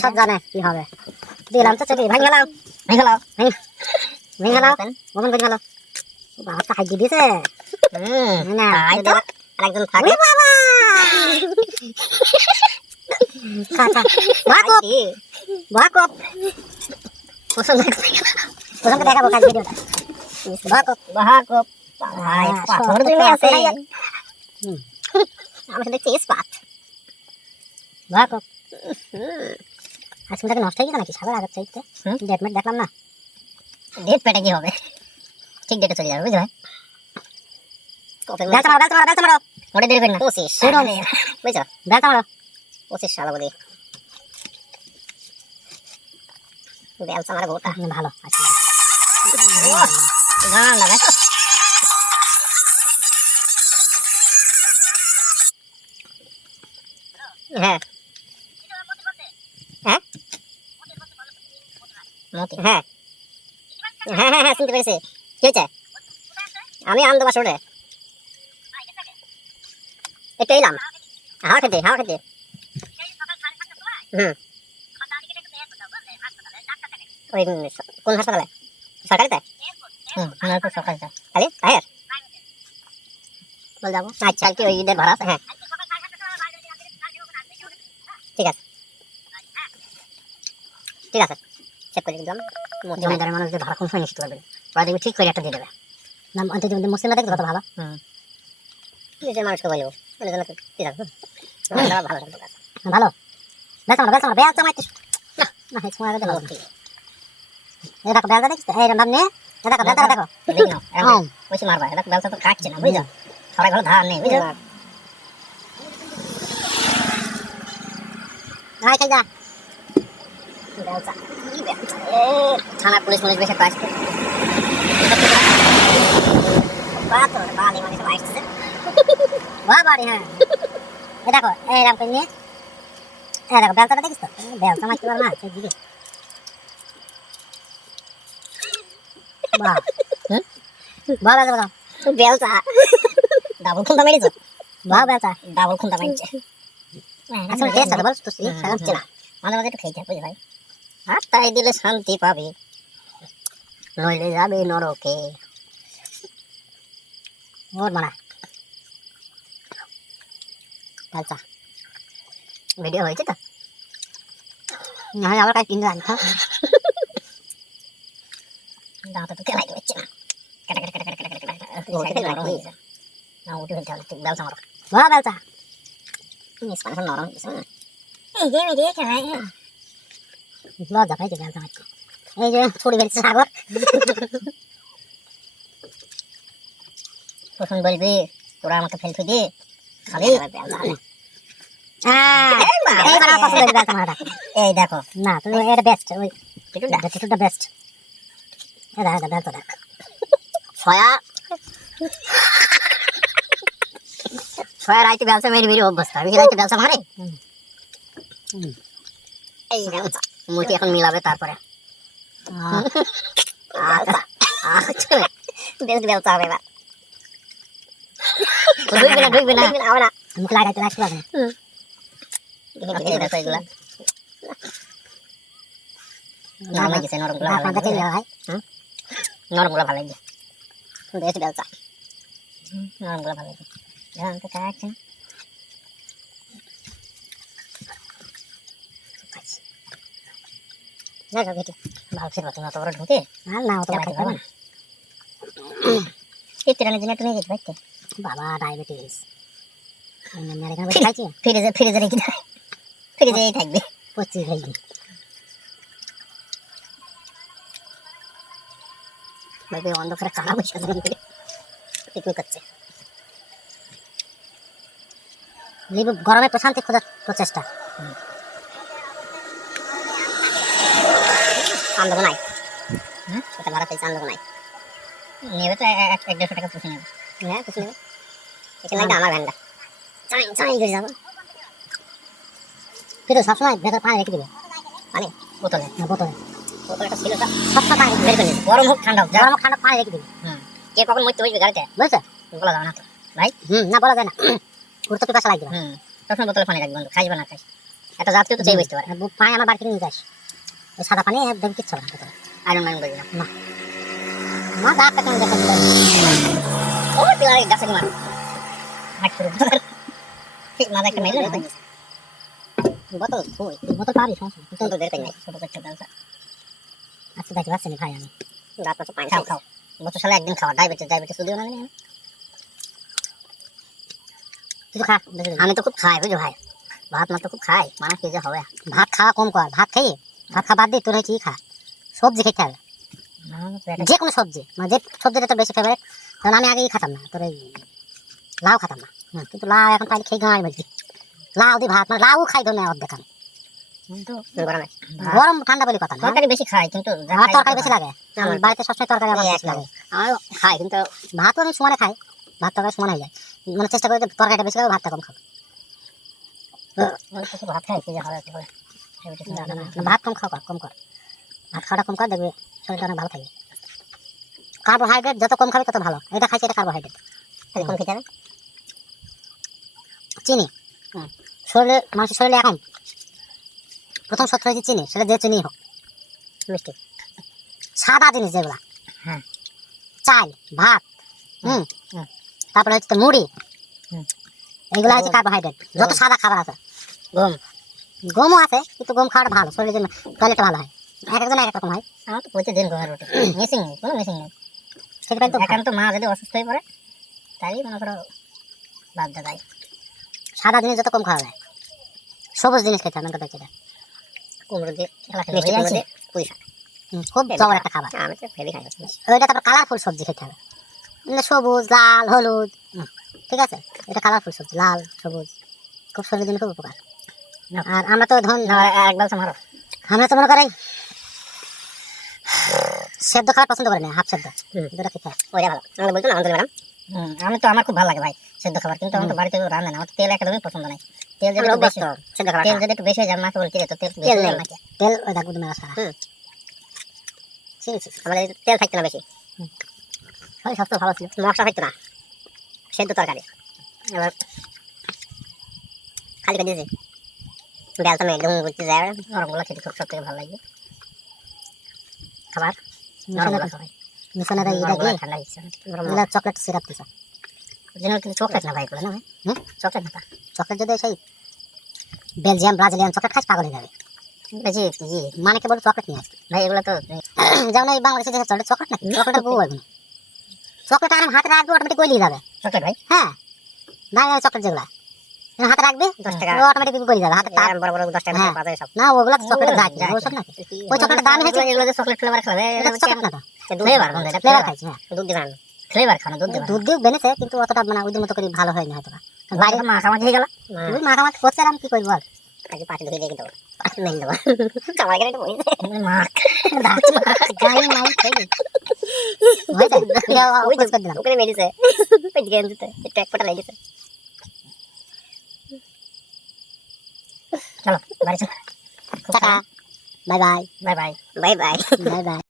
সব জানে কি হবে। দিলাম তো চলি ভাঙ গেলাম ভাঙ গেলাম ভাঙ গেলাম মোমন করে গেল বাবা তো হাইজি দিয়েছে না। একজন থাকে। বাবা! কাকা বাকপ বাকপ পছন্দ পছন্দ দেখাবো কাজ ভিডিওটা। বাকপ বাহাকপ ভাই পাথর জমে আছে। আমি দেখছি ইস্পাত। বাকপ আজকে তাকে নষ্ট হয়ে গেছে নাকি? সাগর আগের চাইতে। ডেট মেট দেখলাম না। ডেট পেটে কি হবে? ঠিক ডেটে চলে যাবে বুঝলে? বেলটা মারো বেলটা মারো বেলটা মারো। ওটা দেরি করি না। পঁচিশ বুঝছ? বেলটা মারো। পঁচিশ সাল বলি। বেলসা আমার গোটা। ভালো আচ্ছা জানান না মতি হ্যাঁ হ্যাঁ হ্যাঁ হ্যাঁ শুনতে পেরেছি। কি হয়েছে? আমি আনন্দ বাস ওঠে একটু এলাম। হাওয়া খেতে হাওয়া খেতে। হুম। ওই কোন হাসপাতালে? সরকারিতে? হুম সরকারিতে। খালি? তাহের বল যাব। আচ্ছা কি ওই ঈদের ভাড়া হ্যাঁ। ঠিক আছে। ঠিক আছে। চেক করে দিলাম। জমিদারের মানুষদের ভাড়া কোন সময় নিশ্চিত করবে। ওরা দেখবে ঠিক করে একটা দিয়ে দেবে। না অন্তত যদি মুসলিম না কত ভালো। নিজের মানুষকে বলব তো ভালো ভালো বেলটা মারো বেলটা মারো না না হেড সময় দেখো এই দেখো বেলটা দেখিস এই রাম নে এই দেখো বেলটা দেখো। দেখি হ্যাঁ বেশি মারবা এটা বেলসা তো কাটছে না বুঝছ? সবাই ভালো ধার নেই বুঝছ? আয় খাই যা। কি থানা পুলিশ পুলিশ বেশি কাজ করে। দেখো করে নিয়ে। দেখো দেখিস তো? দিকে। বাহ। বাহ ডাবল খুন্তা মেরেছো? বাহ বেলটা ডাবল খুন্তা মেরেছে। আসলে টেস্ট আছে বল তো হুম, সারা মাঝে মাঝে একটু খেয়ে বুঝলি ভাই? আর তাই দিলে শান্তি পাবে। নইলে যাবে নরকে। ওর মানা বেলটা ভিডিও হয়েছে তো? না হয় আবার কাজ কিনতে আনতাম দাঁতে তো কেলাই দিচ্ছে না। কাটা কাটা কাটা কাটা কাটা কাটা কাটা। ওটা নরম হয়ে গেছে না উঠে ফেলতে হবে ঠিক বেলসা মারো। বাহ বেলটা স্পানিশ নরম হয়ে গেছে না এই যে আমি দেখে ভাই লজ্জা পাইছে বেলটা মারতে এই যে ছড়ি ফেলছে সাগর। তখন বলবি তোরা আমাকে ফেলতে দিয়ে খালি এই মারাটা এই দেখো। না তুমি এটা বেস্ট ওই টিটুটা বেস্ট এটা এটা বেলটা দেখ ছয়া। ছয়া রাইতে ব্যবসা মেরে মেরে অভ্যস্ত। আমি রাইতে ব্যবসা মারে। এই ব্যবসা। মুটি এখন মিলাবে তারপরে। আচ্ছা। আচ্ছা। বেশ ব্যবসা হবে এবার। ঢুকবে না ঢুকবে না। হবে মুখ লাগাইতে লাগতে পারবে দেখো এগুলা। নরম গেছে নরমগুলো ভালো লাগছে ভাই। নরমগুলো ভালো লাগছে বেশ ব্যবসা নরমগুলো ভালো অত বড় ঢুকে আর না অত খাইতে পারবে পারবে না। ফিফটি রানের জন্য একটু নিয়ে যেতে পারতে বাবা ডায়াবেটিস। ফ্রিজে ফ্রিজে রেখে দেয় ফ্রিজেই থাকবে। পচি খাইছি বলবে অন্ধকারে কালা বসে আছে? পিকনিক করছে। গরমে প্রশান্তি খোঁজার প্রচেষ্টা। আন্দোলন নাই। এটা ভাড়া পেয়েছে আন্দোলন নাই। নেবে তো এক দেড়শো টাকা পুষে নেবে। হ্যাঁ পুষে নেবে। এখানে লাগবে আমার ভ্যানটা। চাই চাই করে যাব। কিন্তু সবসময় ভেতর পানি রেখে দিবে। পানি? বোতলে। না, বোতলে। বোতলটা ছিল সবসময় পানি বের করে গরম হোক ঠান্ডা হোক যা গরম ঠান্ডা পানি রেখে দিবে। হুম। কে কখন মরতে বসবে গাড়িতে? বুঝছ? বলা যাবে না তো। হুম না বলা যায় না। ওর তো পিপাসা লাগবে। হুম। বোতলে পানি রাখবি বন্ধু। খাইবে না খাইস। একটা যাত্রী তো চেয়ে বুঝতে পারে। পানি আমার বাড়ি থেকে নিয়ে যাস। সাদা পানি একদম কিচ্ছু না ভেতরে। আয়রন ম্যান বলি না মা দাঁতটা কেমন দেখে দিল। ও তুই আর গাছে মার হাট শুরু ঠিক মাঝে একটা মেলে বোতল। কই? বোতল পাবি সমস্যা। বোতল বের করে নাই। ছোট করতে দাও আচ্ছা দেখি পাচ্ছি ভাই আমি। রাত তো পানি খাও খাও। বোতল সালে একদিন খাওয়া ডায়াবেটিস ডায়াবেটিস যদিও না কিছু খা। আমি তো খুব খাই বুঝো ভাই? ভাত তো খুব খাই। মানুষ কি যে হবে? ভাত খাওয়া কম কর। ভাত খেয়ে ভাত বাদ দিয়ে তোর ই খা সবজি খেতে হবে। যে কোনো সবজি। মানে যে সবজিটা তোর বেশি ফেভারিট কারণ আমি আগেই খেতাম না। তোর এই লাউ খাতাম না। কিন্তু লাউ এখন পাইলে খেয়ে গাঁড়ি বলছি। লাউ দি ভাত মানে লাউ খাই ধরে অর্ধেক আমি গরম ঠান্ডা বলে কথা না। তরকারি বেশি খাই কিন্তু আমার তরকারি বেশি লাগে? বাড়িতে সবসময় তরকারি আমার বেশি লাগে। খাই কিন্তু ভাতও আমি সমানে খাই। ভাত তরকারি সমান হয়ে যায় মানে চেষ্টা করি তরকারিটা বেশি খাব ভাতটা কম খাব। ভাত খাই ভাত কম খাও কর কম কর। ভাত খাওয়াটা কম কর দেখবে শরীরটা অনেক ভালো থাকবে কার্বোহাইড্রেট যত কম খাবে তত ভালো। এটা খাইছি এটা কার্বোহাইড্রেট। কম খেতে হবে? চিনি। শরীরে মানুষের শরীরে এখন প্রথম শত্রু হচ্ছে চিনি সেটা যে চিনি হোক। মিষ্টি। সাদা জিনিস যেগুলা। চাল ভাত হুম। তারপরে হচ্ছে মুড়ি। এগুলা হচ্ছে কার্বোহাইড্রেট। যত সাদা খাবার আছে। গম গমও আছে কিন্তু গম খাওয়াটা ভালো শরীরের জন্য টয়লেটটা ভালো হয়। এক একজন এক রকম হয়। আমার তো প্রতিদিন গমের রুটি মিসিং নেই কোনো মিসিং নেই। পারেন তো। একান্ত মা যদি অসুস্থ হয়ে পড়ে তাই মনে করো বাদ দেয় তাই সাদা জিনিস যত কম খাওয়া যায়। সবুজ জিনিস খেতে হবে কথা কুমড়ো দিয়ে পুঁই শাক। খুব জবর একটা খাবার। আমি তো ফেলি খাই ওইটা তারপর কালারফুল সবজি খেতে হবে। সবুজ লাল হলুদ ঠিক আছে? এটা কালারফুল সবজি লাল সবুজ খুব শরীরের জন্য খুব উপকার। আর আমরা তো ধন এক বালসা মারো। আমরা তো মনে করি সেদ্ধ খাবার পছন্দ করি না হাফ সেদ্ধ। দুটো খেতে ওইটা ভালো। আমাকে বলতো না অন্তরি ম্যাডাম? আমি তো আমার খুব ভালো লাগে ভাই সেদ্ধ খাবার। কিন্তু আমার তো বাড়িতে রান্না না আমার তেল একদমই পছন্দ নাই। তেল যদি বেশি সেদ্ধ খাবার তেল যদি একটু বেশি হয়ে যায় মাকে বলছি তো তেল তেল নেই। তেল ওই দেখো মেলা সারা আমাদের তেল থাকতো না বেশি। ওই স্বাস্থ্য ভালো ছিল মশলা থাকতো না। সেদ্ধ তরকারি। এবার খালি করে দিয়েছি। বেলটা একদম ঘুরতে যায় গরমগুলো খেতে খুব সব থেকে ভালো লাগে। খাবার? নরমগুলো এটা গরমগুলো? কি ঠান্ডা হচ্ছে এগুলা চকলেট সিরাপ দিছে। কিন্তু চকলেট না ভাই এগুলো না ভাই? চকলেট না চকলেট যদি সেই বেলজিয়াম ব্রাজিলিয়ান চকলেট খাস পাগল হয়ে যাবে। জি জি মানে কে বলে চকলেট নিয়ে আসবে। ভাই এগুলো তো যেমন এই বাংলাদেশে যে চলে চকলেট নাকি? চকলেটের বউ এগুলো চকলেট আর হাতে রাখবে অটোমেটিক গলিয়ে যাবে? চকলেট ভাই? হ্যাঁ। দামি চকলেট যেগুলা। হাতে রাখবে? দশ টাকা। অটোমেটিক গলিয়ে যাবে হাতে তার বড় বড় দশ টাকা হ্যাঁ। বাজারে সব। না ওগুলা তো চকলেটের না। ওসব নাকি ওই চকলেটের দাম হয়েছে। এগুলো যে চকলেট ফ্লেভার খাবে এটা চকলেট না ফ্লেভার বন্ধু এটা ফ্লেভার হ্যাঁ। দুধ দিবেন ফ্লেভার খানো দুধ দিবেন দুধ দিয়ে বেনেছে কিন্তু অতটা মানে ওদের মতো করে ভালো হয়নি হয়তো বাইরে মাখামাখি হয়ে গেল। তুই মাখামাখি করছিলাম কি করব বল? আজকে পাটি ধুয়ে দিয়ে দেবো পাটি মেল দেবো। আমার এখানে একটু মাখ গায়ে মাই খেয়ে দিই। হয়েছে ওই উপোস ওখানে মেরেছে। ওই গেঞ্জিতে একটু এক ফোঁটা চলো বাড়ি চলো। Tata. Bye bye. Bye bye. Bye bye. Bye bye.